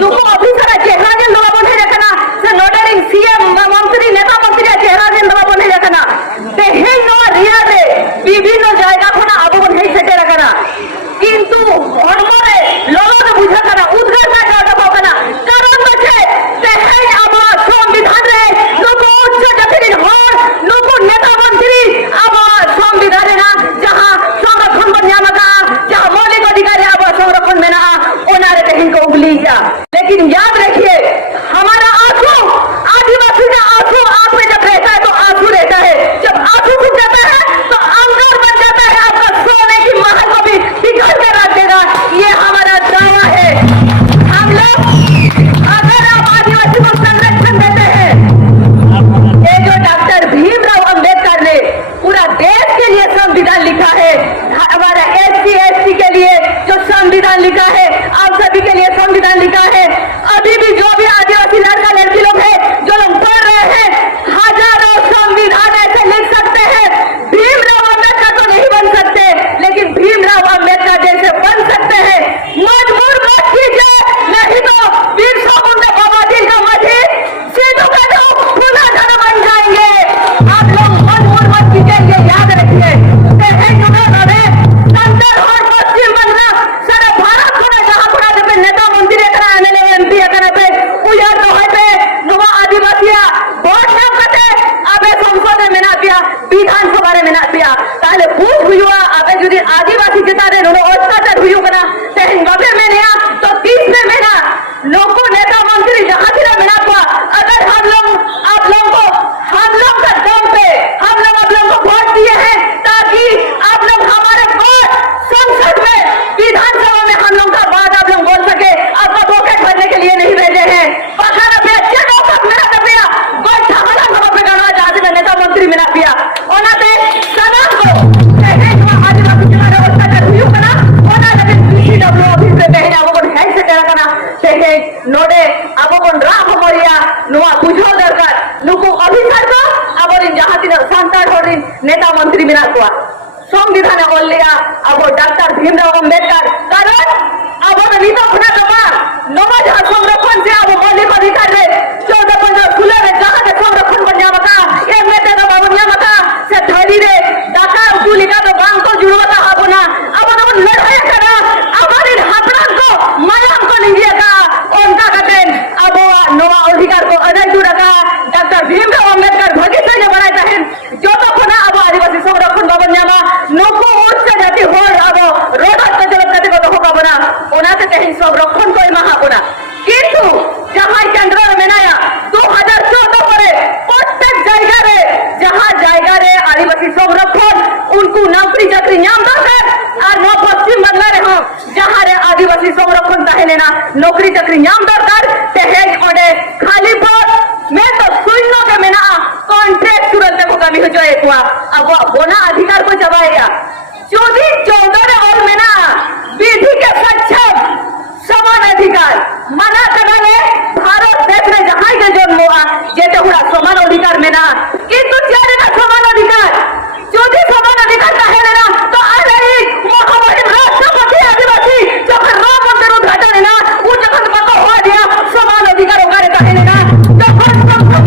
नुको officer चेहरा जेन दवा बन हे रखना से नोडरिंग सीएम मंत्री नेता मंत्री चेहरा जेन दवा बन हे रखना ते हे नो रिया रे विभिन्न जायगा खना आबो बन हे सेटे रखना किंतु हरमरे लोग बुझा करा उद्घाटन का डबा बना कारण बचे ते हे आबो संविधान रे नुको उच्च जाति हर नुको नेता मंत्री आबो संविधान ना जहां संरक्षण बन जामका जहां मौलिक अधिकार आबो संरक्षण में ना ओनारे ते हिनको उगली जा। लेकिन याद रखिए हमारा आंसू आदिवासी का आंसू आंख में जब रहता है तो आंसू रहता है, जब आंसू सूख जाता है तो अंगार बन जाता है आपका सोने की महल को भी बिगाड़ के रख देगा। ये हमारा दावा है। हम लोग अगर आप आदिवासी को संरक्षण देते हैं, ये जो डॉक्टर भीमराव अंबेडकर ने पूरा देश के लिए संविधान लिखा है, हमारा SC/ST के लिए जो संविधान लिखा है, आप सभी के लिए संविधान लिखा है। अभी भी जो भी आदिवासी लड़का लड़की लोग हैं जो लोग पढ़ रहे हैं, हजारों संविधान ऐसे लिख सकते हैं। भीमराव अंबेडकर तो नहीं बन सकते, लेकिन भीमराव अंबेडकर जैसे बन सकते हैं। मजबूर मत कीजिए, नहीं तो बिरसा मुंडा बाबा जी का मजी सीधू का जो पुनः धन बन जाएंगे। आप लोग मजबूर मत कीजिए, ये याद रखिए। अंदर और पश्चिम बंगला सारा भारत को जहां पूरा जब नेता मंत्री एकरा आने लगे MP एकरा पे उयार तो है पे नवा आदिवासिया वोट ना कटे आबे संसद में ना पिया विधानसभा में ना पिया ताले भूत हुआ आबे जुदी आदिवासी जिता रे नो अत्याचार हुई कना तेन गबे में नया तो 30 में मेना लोगों नेता मंत्री जहां थिरा में ना पा अगर हम लोग आप लोगों को हम लोग का दम पे हम लोग आप लोगों को वोट दिए हैं ताकि आप लोग हमारे वोट संसद में विधानसभा में हम लोग का बात आप लोग बोल सके। आपका पॉकेट भरने के लिए नहीं भेजे हैं। पखाना पे अच्छे लोग मेरा कपिया गोल थाला नवा पे गाना जहां से नेता मंत्री मेरा पिया ओना ते सलाम को कहे जो आदिवासी जिला रे उत्तर हुई कना ओना लगे PCW ऑफिस पे बेहरा वो को है से तेरा कना कहे नोडे आबो कोन राह मोरिया नोआ बुझो दरकार नुको ऑफिसर को आबो जहां दिन सांतार होरिन नेता मंत्री मेरा को संविधान ओलिया अब डॉक्टर भीमराव अंबेडकर कारण अब नीतो खुना कमा नवा जहां संरक्षण से अब मौलिक अधिकार रे 14-15 खुले रे जहां के संरक्षण बन जावका ए मेटे का बाबनिया मका से धरी रे डाका उलिका तो बांग को जुड़वता हाबुना अब न लड़ाई करा हमारे हापड़ा को मायाम को नहीं दिएगा उनका कहते अब नवा अधिकार को अदय जुड़गा डॉक्टर भीमराव अंबेडकर भगीरथ ने बनाया है जो तो खुना अब आदिवासी संरक्षण बाबनिया नुको उच्च जाति होर अब रोडत के जलत जाति को तो होगा बना ओना से कहीं संरक्षण कोई महा बना किंतु जहां केंद्र में नया 2014 परे प्रत्येक जायगा रे जहां जायगा रे आदिवासी संरक्षण उनको नौकरी चाकरी नाम दरकार और नो पश्चिम बंगला रे हम जहां रे आदिवासी संरक्षण ताहेले ना नौकरी चाकरी नाम दरकार तेहेज ओडे खाली पद में तो शून्य के में ना कॉन्ट्रैक्ट तुरंत को कमी हो जाए हुआ अब बोना अधिकार को चबाएगा चौधरी 14 और में ना विधि के सक्षम समान अधिकार मना करने भारत देश में जहां के जन्म हुआ जेते हुआ समान अधिकार में ना किंतु चारे का समान अधिकार चौधरी समान अधिकार का है ना तो आ रही महामहिम राष्ट्रपति आदिवासी जब राम मंदिर उद्घाटन है ना वो जगह पता हुआ दिया समान अधिकार होगा का है ना जब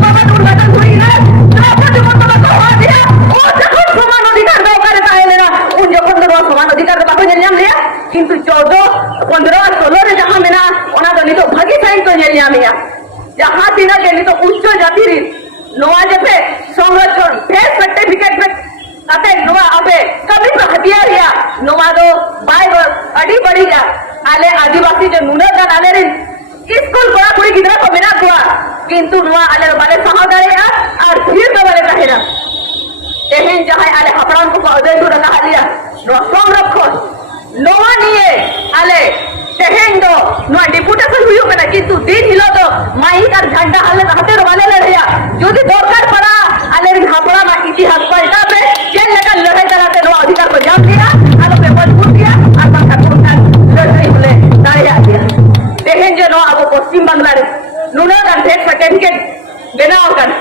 भवन उद्घाटन हुई है राष्ट्रपति को पता हुआ दिया वो जगह समान अधिकार होगा का है ना उन जगह तो समान अधिकार का कोई नियम लिया किंतु 14 15 16 रे जहां में ना ओना तो नहीं तो भागी साइन तो नियम लिया जहां दिन के नहीं तो उच्च जाति री नोआ जेपे संरक्षण फेस सर्टिफिकेट में ताते नोआ अबे कभी तो हदिया रिया नोआ दो बाय अड़ी बड़ी जा आले आदिवासी जो नुना का आले रे स्कूल बड़ा पूरी गिदरा को मेना हुआ किंतु नोआ आले वाले सहोदरिया और फिर तो वाले कहेरा तेहेन जहां आले हपड़ान को अदय तो रखा लिया नो संरक्षण नोआ निये आले तेहेन दो नो डिपुटेशन हुई कना किंतु दिन हिलो तो माई कर झंडा हले हाथे वाले लड़िया यदि दरकार पड़ा आले रे हापड़ा मा इतिहास पलटा पे जेन लगा लड़ाई कराते नो अधिकार को जाम दिया आलो पे मजबूत किया और बाका पुरता लड़ाई हुले दाड़िया दिया तेहेन जो नो अब पश्चिम बांग्ला रे नुना का डेथ सर्टिफिकेट बनाओ कर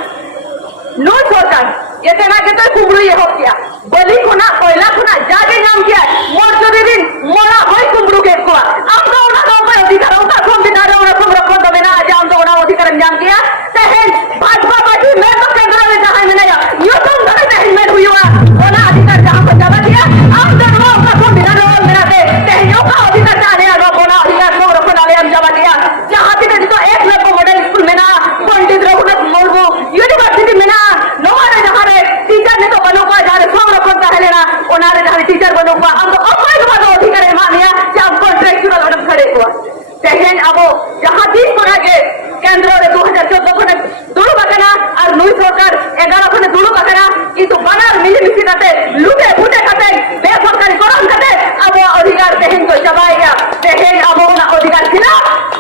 नो छोड़कर যেতে না যেতে কুমড়ো এহব কিয়া বলি খুনা কয়লা খুনা যাকে নাম কিয়া মোর যদি দিন মোরা হয় কুমড়ো কে কোয়া আমরা ওনা নয় অধিকার ওটা সংবিধান ওনা সংরক্ষণ দেবে না আজ আমরা ওনা অধিকার নাম কিয়া तहन भाजपा पार्टी में तो केंद्र में जहां में नहीं यो तुम धरे तहन में हुई हुआ ओना अधिकार जहां पर जमा दिया हम जनों का संविधान और मेरा दे तहन यो का अधिकार चाहे आगे ओना अधिकार संरक्षण वाले हम जमा दिया जहां पे तो एक लाख मॉडल स्कूल में ना पंडित रघुनाथ मुर्मू यूनिवर्सिटी में ना नोवारे जहां रे टीचर ने तो बनो का जहां संरक्षण चाहे लेना ओना रे जहां टीचर बनो का हम तो अपने का अधिकार है मानिया कि हम कॉन्ट्रैक्चुअल मैडम खड़े हुआ तहन अब जहां दिन पर आगे केंद्र रे 2014 खने दुलु बाकना और नुई सरकार 11 खने दुलु बाकना किंतु बानार मिली मिसी काते लुटे फुटे काते बेसरकारी करम काते अब अधिकार तहन को चबाएगा तहन अब ओना अधिकार खिला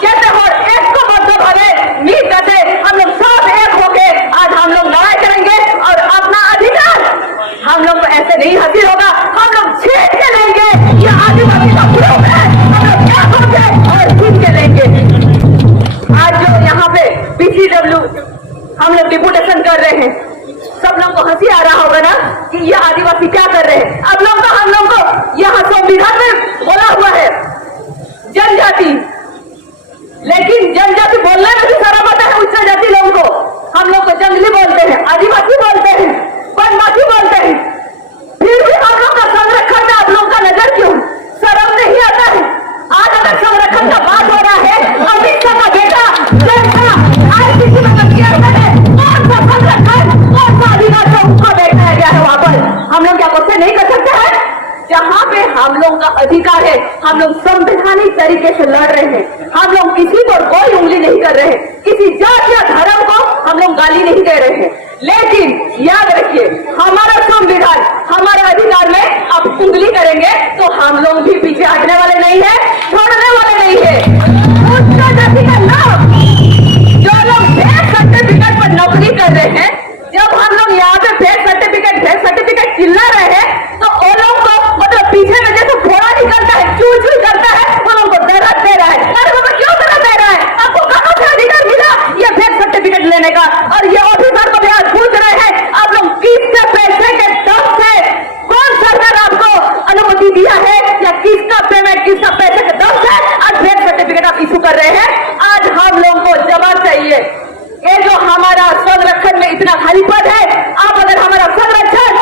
कहते हो एक को बद्ध भावे मीट काते हम लोग सब एक होके आज हम लोग लड़ाई करेंगे और अपना अधिकार हम लोग को ऐसे नहीं हासिल होगा हम लोग छीन के लेंगे ये आदिवासी का ग्रुप है हम लोग क्या होंगे और छीन के लेंगे आज जो यहाँ पे पीसीडब्ल्यू हम लोग डिपुटेशन कर रहे हैं सब लोग को हंसी आ रहा होगा ना कि ये आदिवासी क्या कर रहे हैं अब लोग तो हम लोग को यहाँ संविधान में बोला हुआ है जनजाति लेकिन जनजाति बोलने में भी शर्म आता है उच्च जाति लोगों को हम लोग को जंगली बोलते हैं आदिवासी बोलते हैं वनवासी बोलते हैं फिर भी हम लोग का संरक्षण में आप लोग का नजर क्यों शर्म नहीं आता है आज अगर संरक्षण का बात हो रहा है अमित शाह का बेटा आईसीसी में किया है कौन सा संरक्षण कौन सा अधिकार जो उसको बैठाया गया है वहां पर हम लोग क्या क्वेश्चन नहीं कर सकते हैं जहाँ पे हम लोग का अधिकार है हम लोग संवैधानिक तरीके से लड़ रहे हैं हम लोग किसी पर कोई उंगली नहीं कर रहे हैं किसी जात या धर्म को हम लोग गाली नहीं दे रहे हैं लेकिन याद रखिए हमारा संविधान हमारे अधिकार में आप उंगली करेंगे तो हम लोग भी पीछे हटने वाले नहीं है छोड़ने वाले नहीं है उच्च जाति का नाम जो लोग फेक सर्टिफिकेट पर नौकरी कर रहे हैं जब हम लोग यहाँ पे फेक सर्टिफिकेट चिल्ला रहे हैं तो वो लोग को मतलब पीछे में जैसे घोड़ा निकलता है चू चू करता है वो लोग को दर्द दे रहा है अरे बाबा क्यों दर्द दे रहा है आपको कहाँ से अधिकार मिला ये फेक सर्टिफिकेट लेने का और ये ऑफिसर को भी आज पूछ रहे हैं आप लोग किसके पैसे के दम से कौन सरकार आपको अनुमति दिया है या किसका पेमेंट किसका पैसे के दम से आज फेक सर्टिफिकेट आप इशू कर रहे हैं आज हम लोग को जवाब चाहिए ये जो हमारा संरक्षण में इतना खाली पद है आप अगर हमारा संरक्षण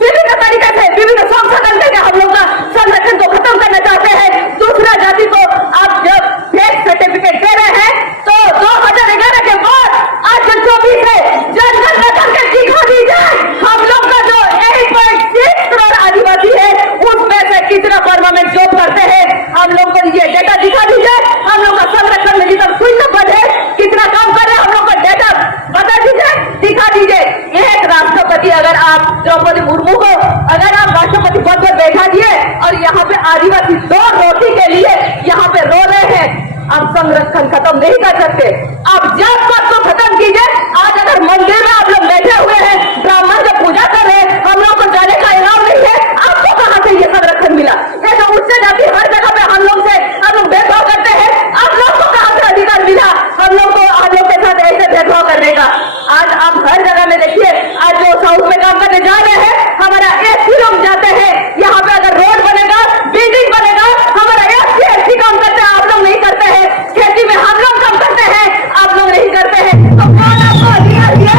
विभिन्न तरीके से विभिन्न संशोधन करके हम लोग का संरक्षण को खत्म करना चाहते हैं दूसरा जाति को आप जब फेक सर्टिफिकेट दे रहे हैं तो 2011 के बाद आज जो 24 है जन गणना करके दिखा दीजिए हम लोग का जो 8.6 करोड़ आदिवासी है उसमें से कितना परमानेंट जॉब करते हैं हम लोग को ये डेटा दिखा दीजिए हम लोग का संरक्षण में जितना शून्य पद है कितना काम कर रहे हैं हम लोग का डेटा बता दीजिए दिखा दीजिए एक राष्ट्रपति अगर आप द्रौपदी मुर्मू को अगर आप राष्ट्रपति पद पर बैठा दिए और यहाँ पे आदिवासी 2 रोटी के लिए यहाँ पे रो रहे हैं आप संरक्षण खत्म नहीं कर सकते आप जात पात को खत्म कीजिए आज अगर मंदिर में आप लोग बैठे हुए हैं ब्राह्मण जब पूजा कर रहे हैं हम लोग को जाने का इनाम नहीं है आपको कहाँ से ये संरक्षण मिला ऐसा उच्च जाति हर जगह पे हम लोग से हम लोग भेदभाव करते हैं आप लोग को कहाँ से अधिकार मिला हम लोग को आप लोग के साथ ऐसे भेदभाव करने का आज आप हर जगह में देखिए आज जो साउथ में काम करने जा रहे हैं हमारा एससी लोग जाते हैं यहाँ पे अगर रोड बनेगा बिल्डिंग बनेगा हमारा एससी काम करते हैं आप लोग नहीं करते हैं खेती में हम लोग काम करते हैं आप लोग नहीं करते हैं तो कौन आपको अधिकार दिया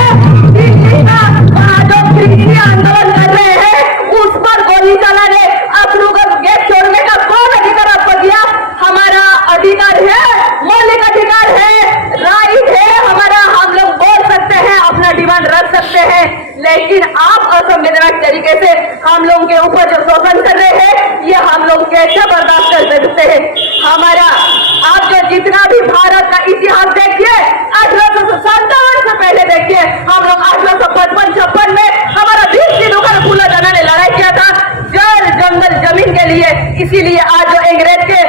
दिल्ली का जो कृषि आंदोलन कर रहे हैं उस पर गोली चलाने अपनों को गैस छोड़ने का कौन अधिकार आपको दिया हमारा अधिकार है मौलिक अधिकार है राइट है हमारा हम लोग बोल सकते हैं अपना डिमांड रख सकते हैं लेकिन आप असंवैधानिक तरीके से हम लोगों के ऊपर जो शोषण कर रहे हैं ये हम लोग कैसे बर्दाश्त कर सकते हैं हमारा आप जो जितना भी भारत का इतिहास देखिए 1857 से पहले देखिए हम लोग 1855-56 में हमारा 20 दिनों का फूला जाना ने लड़ाई किया था जल जंगल जमीन के लिए इसीलिए आज जो अंग्रेज के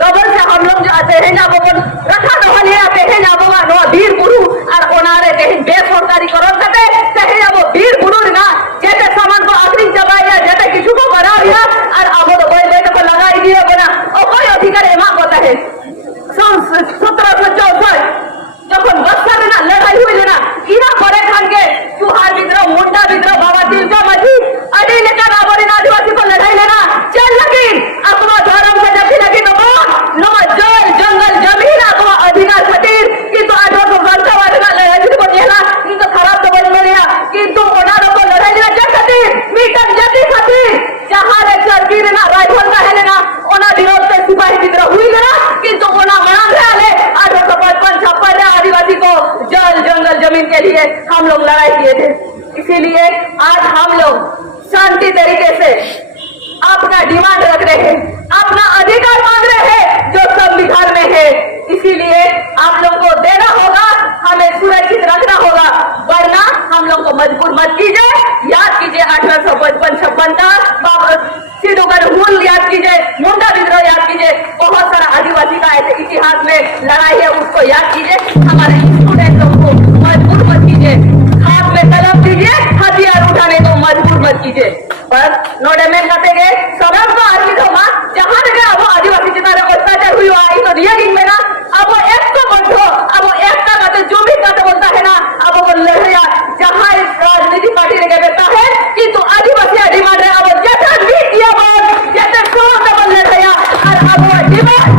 दबर से हम लोग जो तेहन आबोगन रखा रहल है तेहन आबोगा नो वीर गुरु और ओनारे तेहन बेसरकारी करत कते तेहन आबो वीर गुरु ना जेते सामान को आखिरी चबाया जेते किछु को करा दिया और आबो तो कोई बेटे को लगाई दिए बना ओ कोई अधिकार एमा होता है सन 1764 जब बक्सर में ना लड़ाई हुई ना इना बड़े खान के चुहार विद्रोह मुंडा विद्रोह हम लोग लड़ाई किए थे। इसीलिए आज हम लोग शांति तरीके से अपना डिमांड रख रहे हैं, अपना अधिकार मांग रहे हैं जो संविधान में है। इसीलिए आप लोग को देना होगा, हमें सुरक्षित रखना होगा, वरना हम लोग को मजबूर मत कीजिए। याद कीजिए 1855-56 का सिद्धू हुल याद कीजिए, मुंडा विद्रोह याद कीजिए, बहुत सारा आदिवासी का ऐसे इतिहास में लड़ाई है, उसको याद कीजिए। हमारे स्टूडेंट लोग को मजबूर मत कीजिए, हाथ में कलम दीजिए, हथियार उठाने को मजबूर मत कीजिए। पर नोडेमेंट कतेगे सदन को आदमी तो मां जहां लगे अब आदिवासी चितारे अत्याचार हुई आई तो दिया दिन में ना अब वो एक तो बंधो अब वो एक का कहते जो भी कहते बोलता है ना अब वो लड़ाया जहां इस राजनीति पार्टी ने कहता है कि तू आदिवासी डिमांड है अब जैसा भी किया बोल जैसे सो डबल लड़ाया और अब वो डिमांड